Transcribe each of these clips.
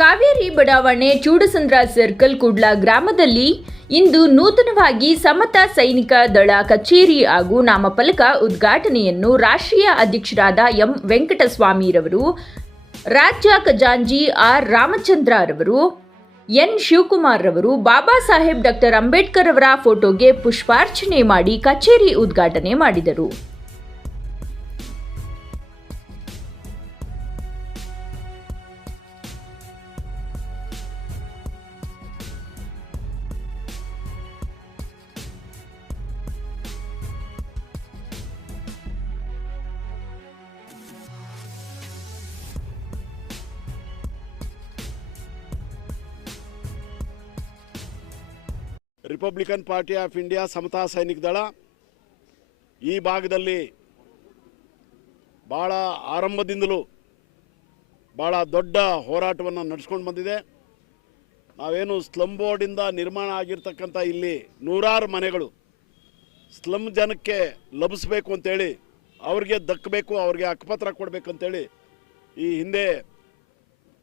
ಕಾವೇರಿ ಬಡಾವಣೆ ಚೂಡಸಂದ್ರ ಸರ್ಕಲ್ ಕುಡ್ಲ ಗ್ರಾಮದಲ್ಲಿ ಇಂದು ನೂತನವಾಗಿ ಸಮತ ಸೈನಿಕ ದಳ ಕಚೇರಿ ಹಾಗೂ ನಾಮಫಲಕ ಉದ್ಘಾಟನೆಯನ್ನು ರಾಷ್ಟ್ರೀಯ ಅಧ್ಯಕ್ಷರಾದ ಎಂ ವೆಂಕಟಸ್ವಾಮಿರವರು, ರಾಜ್ಯ ಖಜಾಂಜಿ ಆರ್ ರಾಮಚಂದ್ರ ರವರು ಎನ್ ಶಿವಕುಮಾರ್ ರವರು ಬಾಬಾ ಸಾಹೇಬ್ ಡಾಕ್ಟರ್ ಅಂಬೇಡ್ಕರ್ ಅವರ ಫೋಟೋಗೆ ಪುಷ್ಪಾರ್ಚನೆ ಮಾಡಿ ಕಚೇರಿ ಉದ್ಘಾಟನೆ ಮಾಡಿದರು. Republican Party of India Samata Sainik Dal ಈ ಭಾಗದಲ್ಲಿ ಭಾಳ ಆರಂಭದಿಂದಲೂ ಭಾಳ ದೊಡ್ಡ ಹೋರಾಟವನ್ನು ನಡೆಸ್ಕೊಂಡು ಬಂದಿದೆ. ನಾವೇನು ಸ್ಲಮ್ ಬೋರ್ಡಿಂದ ನಿರ್ಮಾಣ ಆಗಿರ್ತಕ್ಕಂಥ ಇಲ್ಲಿ ನೂರಾರು ಮನೆಗಳು ಸ್ಲಮ್ ಜನಕ್ಕೆ ಲಭಿಸಬೇಕು ಅಂತೇಳಿ, ಅವ್ರಿಗೆ ದಕ್ಕಬೇಕು, ಅವ್ರಿಗೆ ಅಕ್ಕಪತ್ರ ಕೊಡಬೇಕು ಅಂತೇಳಿ ಈ ಹಿಂದೆ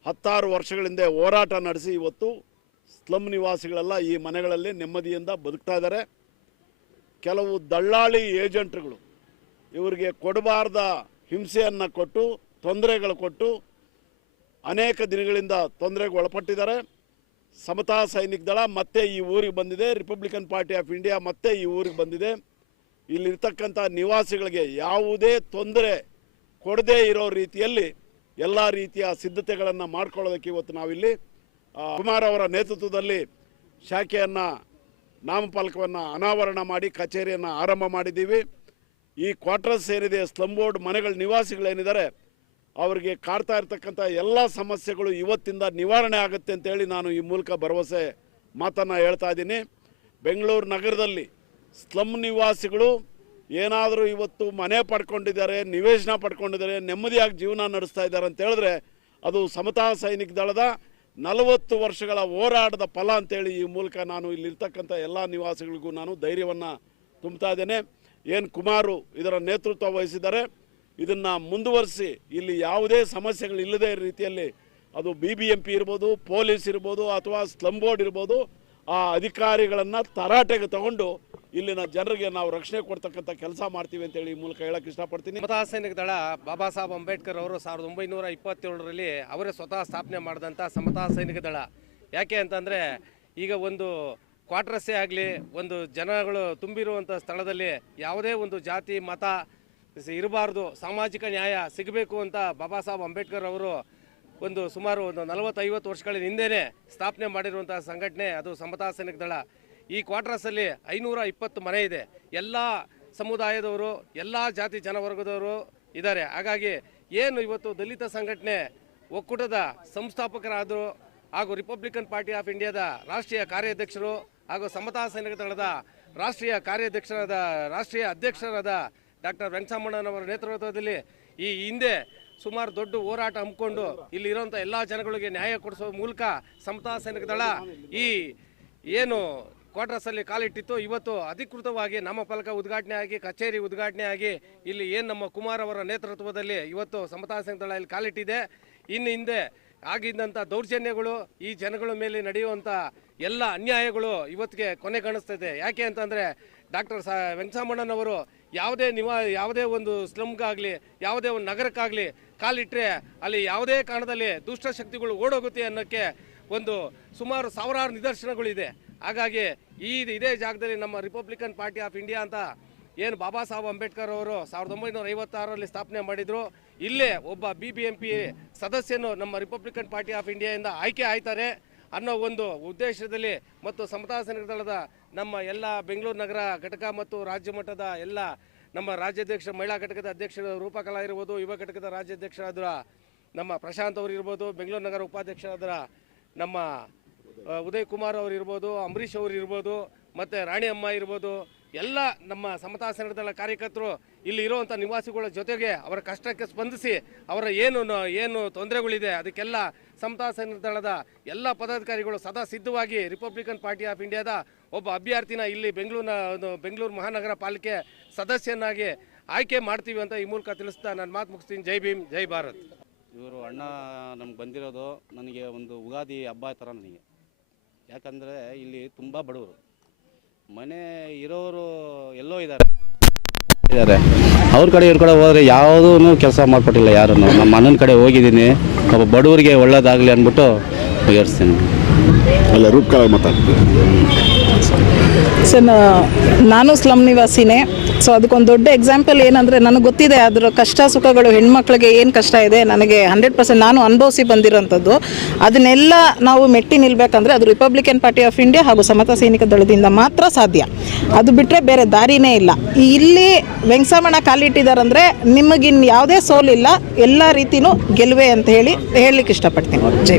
ಹತ್ತಾರು ವರ್ಷಗಳ ಹಿಂದೆ ಹೋರಾಟ ನಡೆಸಿ ಇವತ್ತು ಸ್ಲಮ್ ನಿವಾಸಿಗಳೆಲ್ಲ ಈ ಮನೆಗಳಲ್ಲಿ ನೆಮ್ಮದಿಯಿಂದ ಬದುಕ್ತಾ ಇದ್ದಾರೆ. ಕೆಲವು ದಳ್ಳಾಳಿ ಏಜೆಂಟ್ಗಳು ಇವರಿಗೆ ಕೊಡಬಾರ್ದ ಹಿಂಸೆಯನ್ನು ಕೊಟ್ಟು, ತೊಂದರೆಗಳು ಕೊಟ್ಟು ಅನೇಕ ದಿನಗಳಿಂದ ತೊಂದರೆಗೆ ಒಳಪಟ್ಟಿದ್ದಾರೆ. ಸಮತಾ ಸೈನಿಕ ದಳ ಮತ್ತೆ ಈ ಊರಿಗೆ ಬಂದಿದೆ. ರಿಪಬ್ಲಿಕನ್ ಪಾರ್ಟಿ ಆಫ್ ಇಂಡಿಯಾ ಮತ್ತೆ ಈ ಊರಿಗೆ ಬಂದಿದೆ. ಇಲ್ಲಿರ್ತಕ್ಕಂಥ ನಿವಾಸಿಗಳಿಗೆ ಯಾವುದೇ ತೊಂದರೆ ಕೊಡದೇ ಇರೋ ರೀತಿಯಲ್ಲಿ ಎಲ್ಲ ರೀತಿಯ ಸಿದ್ಧತೆಗಳನ್ನು ಮಾಡ್ಕೊಳ್ಳೋದಕ್ಕೆ ಇವತ್ತು ನಾವಿಲ್ಲಿ ಕುಮಾರ್ ಅವರ ನೇತೃತ್ವದಲ್ಲಿ ಶಾಖೆಯನ್ನು, ನಾಮಫಲಕವನ್ನು ಅನಾವರಣ ಮಾಡಿ ಕಚೇರಿಯನ್ನು ಆರಂಭ ಮಾಡಿದ್ದೀವಿ. ಈ ಕ್ವಾರ್ಟರ್ಸ್ ಏನಿದೆ ಸ್ಲಮ್ ಬೋರ್ಡ್ ಮನೆಗಳ ನಿವಾಸಿಗಳೇನಿದ್ದಾರೆ, ಅವರಿಗೆ ಕಾಡ್ತಾ ಇರ್ತಕ್ಕಂಥ ಎಲ್ಲ ಸಮಸ್ಯೆಗಳು ಇವತ್ತಿಂದ ನಿವಾರಣೆ ಆಗುತ್ತೆ ಅಂತೇಳಿ ನಾನು ಈ ಮೂಲಕ ಭರವಸೆ ಮಾತನ್ನು ಹೇಳ್ತಾ ಇದ್ದೀನಿ. ಬೆಂಗಳೂರು ನಗರದಲ್ಲಿ ಸ್ಲಮ್ ನಿವಾಸಿಗಳು ಏನಾದರೂ ಇವತ್ತು ಮನೆ ಪಡ್ಕೊಂಡಿದ್ದಾರೆ, ನಿವೇಶನ ಪಡ್ಕೊಂಡಿದ್ದಾರೆ, ನೆಮ್ಮದಿಯಾಗಿ ಜೀವನ ನಡೆಸ್ತಾ ಇದ್ದಾರೆ ಅಂತ ಹೇಳಿದ್ರೆ ಅದು ಸಮತಾ ಸೈನಿಕ ದಳದ ನಲವತ್ತು ವರ್ಷಗಳ ಹೋರಾಟದ ಫಲ ಅಂತೇಳಿ ಈ ಮೂಲಕ ನಾನು ಇಲ್ಲಿರ್ತಕ್ಕಂಥ ಎಲ್ಲ ನಿವಾಸಿಗಳಿಗೂ ನಾನು ಧೈರ್ಯವನ್ನು ತುಂಬ್ತಾ ಇದ್ದೇನೆ. ಏನು ಕುಮಾರು ಇದರ ನೇತೃತ್ವ ವಹಿಸಿದ್ದಾರೆ. ಇದನ್ನು ಮುಂದುವರಿಸಿ ಇಲ್ಲಿ ಯಾವುದೇ ಸಮಸ್ಯೆಗಳು ಇಲ್ಲದೇ ರೀತಿಯಲ್ಲಿ ಅದು ಬಿ ಬಿ ಎಂ ಪಿ ಇರ್ಬೋದು, ಪೊಲೀಸ್ ಇರ್ಬೋದು, ಅಥವಾ ಸ್ಲಮ್ ಬೋರ್ಡ್ ಇರ್ಬೋದು, ಆ ಅಧಿಕಾರಿಗಳನ್ನು ತರಾಟೆಗೆ ತಗೊಂಡು ಇಲ್ಲಿನ ಜನರಿಗೆ ನಾವು ರಕ್ಷಣೆ ಕೊಡ್ತಕ್ಕಂಥ ಕೆಲಸ ಮಾಡ್ತೀವಿ ಅಂತೇಳಿ ಈ ಮೂಲಕ ಹೇಳಕ್ಕೆ ಇಷ್ಟಪಡ್ತೀನಿ. ಸಮತಾ ಸೈನಿಕ ದಳ ಬಾಬಾ ಸಾಹೇಬ್ ಅಂಬೇಡ್ಕರ್ ಅವರು ಸಾವಿರದ ಒಂಬೈನೂರ ಇಪ್ಪತ್ತೇಳರಲ್ಲಿ ಅವರೇ ಸ್ವತಃ ಸ್ಥಾಪನೆ ಮಾಡಿದಂಥ ಸಮತಾ ಸೈನಿಕ ದಳ. ಯಾಕೆ ಅಂತಂದರೆ ಈಗ ಒಂದು ಕ್ವಾರ್ಟರ್ಸೇ ಆಗಲಿ, ಒಂದು ಜನಗಳು ತುಂಬಿರುವಂಥ ಸ್ಥಳದಲ್ಲಿ ಯಾವುದೇ ಒಂದು ಜಾತಿ, ಮತ ಇರಬಾರ್ದು, ಸಾಮಾಜಿಕ ನ್ಯಾಯ ಸಿಗಬೇಕು ಅಂತ ಬಾಬಾ ಸಾಹೇಬ್ ಅಂಬೇಡ್ಕರ್ ಅವರು ಒಂದು ಸುಮಾರು ಒಂದು ನಲವತ್ತೈವತ್ತು ವರ್ಷಗಳ ಹಿಂದೆಯೇ ಸ್ಥಾಪನೆ ಮಾಡಿರುವಂಥ ಸಂಘಟನೆ ಅದು ಸಮತಾ ಸೈನಿಕ ದಳ. ಈ ಕ್ವಾರ್ಟರ್ಸಲ್ಲಿ ಐನೂರ ಇಪ್ಪತ್ತು ಮನೆ ಇದೆ. ಎಲ್ಲ ಸಮುದಾಯದವರು, ಎಲ್ಲ ಜಾತಿ ಜನವರ್ಗದವರು ಇದ್ದಾರೆ. ಹಾಗಾಗಿ ಏನು ಇವತ್ತು ದಲಿತ ಸಂಘಟನೆ ಒಕ್ಕೂಟದ ಸಂಸ್ಥಾಪಕರಾದರು ಹಾಗೂ ರಿಪಬ್ಲಿಕನ್ ಪಾರ್ಟಿ ಆಫ್ ಇಂಡಿಯಾದ ರಾಷ್ಟ್ರೀಯ ಕಾರ್ಯಾಧ್ಯಕ್ಷರು ಹಾಗೂ ಸಮತಾ ಸೈನಿಕ ದಳದ ರಾಷ್ಟ್ರೀಯ ಕಾರ್ಯಾಧ್ಯಕ್ಷರಾದ, ರಾಷ್ಟ್ರೀಯ ಅಧ್ಯಕ್ಷರಾದ ಡಾಕ್ಟರ್ ವೆಂಕಟಮ್ಮಣ್ಣನವರ ನೇತೃತ್ವದಲ್ಲಿ ಈ ಹಿಂದೆ ಸುಮಾರು ದೊಡ್ಡ ಹೋರಾಟ ಹಮ್ಮಿಕೊಂಡು ಇಲ್ಲಿ ಇರುವಂಥ ಎಲ್ಲ ಜನಗಳಿಗೆ ನ್ಯಾಯ ಕೊಡಿಸುವ ಮೂಲಕ ಸಮತಾ ಸೈನಿಕ ದಳ ಈ ಏನು ಕ್ವಾರ್ಟರ್ಸಲ್ಲಿ ಕಾಲಿಟ್ಟಿತ್ತು. ಇವತ್ತು ಅಧಿಕೃತವಾಗಿ ನಾಮಫಲಕ ಉದ್ಘಾಟನೆ ಆಗಿ, ಕಚೇರಿ ಉದ್ಘಾಟನೆ ಆಗಿ ಇಲ್ಲಿ ಏನು ನಮ್ಮ ಕುಮಾರ್ ಅವರ ನೇತೃತ್ವದಲ್ಲಿ ಇವತ್ತು ಸಮತಾ ಸಂಘದಳ ದಳ ಇಲ್ಲಿ ಕಾಲಿಟ್ಟಿದೆ. ಇನ್ನು ಹಿಂದೆ ಆಗಿದ್ದಂಥ ದೌರ್ಜನ್ಯಗಳು, ಈ ಜನಗಳ ಮೇಲೆ ನಡೆಯುವಂಥ ಎಲ್ಲ ಅನ್ಯಾಯಗಳು ಇವತ್ತಿಗೆ ಕೊನೆ ಕಾಣಿಸ್ತಿದೆ. ಯಾಕೆ ಅಂತಂದರೆ ಡಾಕ್ಟರ್ ಸ ವೆಂಕಟಮ್ಮಣ್ಣನವರು ಯಾವುದೇ ನಿವಾ, ಯಾವುದೇ ಒಂದು ಸ್ಲಮ್ಗಾಗಲಿ ಯಾವುದೇ ಒಂದು ನಗರಕ್ಕಾಗಲಿ ಕಾಲಿಟ್ಟರೆ ಅಲ್ಲಿ ಯಾವುದೇ ಕಾರಣದಲ್ಲಿ ದುಷ್ಟಶಕ್ತಿಗಳು ಓಡೋಗುತ್ತೆ ಅನ್ನೋಕ್ಕೆ ಒಂದು ಸುಮಾರು ಸಾವಿರಾರು ನಿದರ್ಶನಗಳಿದೆ. ಹಾಗಾಗಿ ಈ ಇದೇ ಜಾಗದಲ್ಲಿ ನಮ್ಮ ರಿಪಬ್ಲಿಕನ್ ಪಾರ್ಟಿ ಆಫ್ ಇಂಡಿಯಾ ಅಂತ ಏನು ಬಾಬಾ ಸಾಹೇಬ್ ಅಂಬೇಡ್ಕರ್ ಅವರು ಸಾವಿರದ ಒಂಬೈನೂರ ಐವತ್ತಾರರಲ್ಲಿ ಸ್ಥಾಪನೆ ಮಾಡಿದ್ರು. ಇಲ್ಲೇ ಒಬ್ಬ ಬಿ ಬಿ ಎಂ ಪಿ ಸದಸ್ಯನು ನಮ್ಮ ರಿಪಬ್ಲಿಕನ್ ಪಾರ್ಟಿ ಆಫ್ ಇಂಡಿಯಾದಿಂದ ಆಯ್ಕೆ ಆಯ್ತಾರೆ ಅನ್ನೋ ಒಂದು ಉದ್ದೇಶದಲ್ಲಿ ಮತ್ತು ಸಮತಾ ಸೈನಿಕ ದಳದ ನಮ್ಮ ಎಲ್ಲ ಬೆಂಗಳೂರು ನಗರ ಘಟಕ ಮತ್ತು ರಾಜ್ಯ ಮಟ್ಟದ ಎಲ್ಲ ನಮ್ಮ ರಾಜ್ಯಾಧ್ಯಕ್ಷ, ಮಹಿಳಾ ಘಟಕದ ಅಧ್ಯಕ್ಷರ ರೂಪಕಲಾ ಇರ್ಬೋದು ಯುವ ಘಟಕದ ರಾಜ್ಯಾಧ್ಯಕ್ಷರಾದ ನಮ್ಮ ಪ್ರಶಾಂತ್ ಅವರು ಇರ್ಬೋದು, ಬೆಂಗಳೂರು ನಗರ ಉಪಾಧ್ಯಕ್ಷರಾದ ನಮ್ಮ ಉದಯ್ ಕುಮಾರ್ ಅವರು ಇರ್ಬೋದು, ಅಂಬರೀಷ್ ಅವರು ಇರ್ಬೋದು, ಮತ್ತು ರಾಣಿ ಅಮ್ಮ ಇರ್ಬೋದು, ಎಲ್ಲ ನಮ್ಮ ಸಮತಾ ಕಾರ್ಯಕರ್ತರು ಇಲ್ಲಿ ಇರುವಂಥ ನಿವಾಸಿಗಳ ಜೊತೆಗೆ ಅವರ ಕಷ್ಟಕ್ಕೆ ಸ್ಪಂದಿಸಿ ಅವರ ಏನು ಏನು ತೊಂದರೆಗಳಿದೆ, ಅದಕ್ಕೆಲ್ಲ ಸಮತಾ ಸೈನಿಕ ಎಲ್ಲ ಪದಾಧಿಕಾರಿಗಳು ಸದಾ ಸಿದ್ಧವಾಗಿ ರಿಪಬ್ಲಿಕನ್ ಪಾರ್ಟಿ ಆಫ್ ಇಂಡಿಯಾದ ಒಬ್ಬ ಅಭ್ಯರ್ಥಿನ ಇಲ್ಲಿ ಬೆಂಗಳೂರಿನ ಬೆಂಗಳೂರು ಮಹಾನಗರ ಪಾಲಿಕೆ ಸದಸ್ಯನಾಗಿ ಆಯ್ಕೆ ಮಾಡ್ತೀವಿ ಅಂತ ಈ ಮೂಲಕ ತಿಳಿಸ್ತಾ ನಾನು ಮಾತು ಮುಗಿಸ್ತೀನಿ. ಜೈ ಭೀಮ್, ಜೈ ಭಾರತ್. ಇವರು ಅಣ್ಣ ನಮ್ಗೆ ಬಂದಿರೋದು ನನಗೆ ಒಂದು ಉಗಾದಿ ಹಬ್ಬ ಥರ ನನಗೆ. ಯಾಕಂದರೆ ಇಲ್ಲಿ ತುಂಬ ಬಡವರು. ಮನೆ ಇರೋರು ಎಲ್ಲೋ ಇದ್ದಾರೆ. ಇದ್ದಾರೆ. ಅವ್ರ ಕಡೆ ಇವ್ರ ಕಡೆ ಹೋದರೆ ಯಾವುದೂ ಕೆಲಸ ಮಾಡಿಕೊಟ್ಟಿಲ್ಲ ಯಾರನ್ನು ನಮ್ಮ ಅಣ್ಣನ ಕಡೆ ಹೋಗಿದ್ದೀನಿ. ಒಬ್ಬ ಬಡವರಿಗೆ ಒಳ್ಳೇದಾಗಲಿ ಅಂದ್ಬಿಟ್ಟು ಬಗೆಹರಿಸ್ತೀನಿ. ಅಲ್ಲ ರೂಪಕಲಾ ಮಾತಾಡ್ತೀನಿ ನಾ- ನಾನು ಸ್ಲಮ್ ನಿವಾಸಿನೇ. ಸೊ ಅದಕ್ಕೊಂದು ದೊಡ್ಡ ಎಕ್ಸಾಂಪಲ್ ಏನಂದರೆ ನನಗೆ ಗೊತ್ತಿದೆ ಅದರ ಕಷ್ಟ ಸುಖಗಳು ಹೆಣ್ಮಕ್ಳಿಗೆ ಏನು ಕಷ್ಟ ಇದೆ, ನನಗೆ ಹಂಡ್ರೆಡ್ ಪರ್ಸೆಂಟ್ ನಾನು ಅನುಭವಿಸಿ ಬಂದಿರೋಂಥದ್ದು. ಅದನ್ನೆಲ್ಲ ನಾವು ಮೆಟ್ಟಿ ನಿಲ್ಬೇಕಂದ್ರೆ ಅದು ರಿಪಬ್ಲಿಕನ್ ಪಾರ್ಟಿ ಆಫ್ ಇಂಡಿಯಾ ಹಾಗೂ ಸಮತಾ ಸೈನಿಕ ದಳದಿಂದ ಮಾತ್ರ ಸಾಧ್ಯ. ಅದು ಬಿಟ್ಟರೆ ಬೇರೆ ದಾರಿನೇ ಇಲ್ಲ. ಇಲ್ಲಿ ವೆಂಕಸಮಣ ಕಾಲಿಟ್ಟಿದ್ದಾರಂದರೆ ನಿಮಗಿನ್ ಯಾವುದೇ ಸೋಲಿಲ್ಲ, ಎಲ್ಲ ರೀತಿನೂ ಗೆಲುವೆ ಅಂತ ಹೇಳಿ ಹೇಳಲಿಕ್ಕೆ ಇಷ್ಟಪಡ್ತೀನಿ. ಜೈ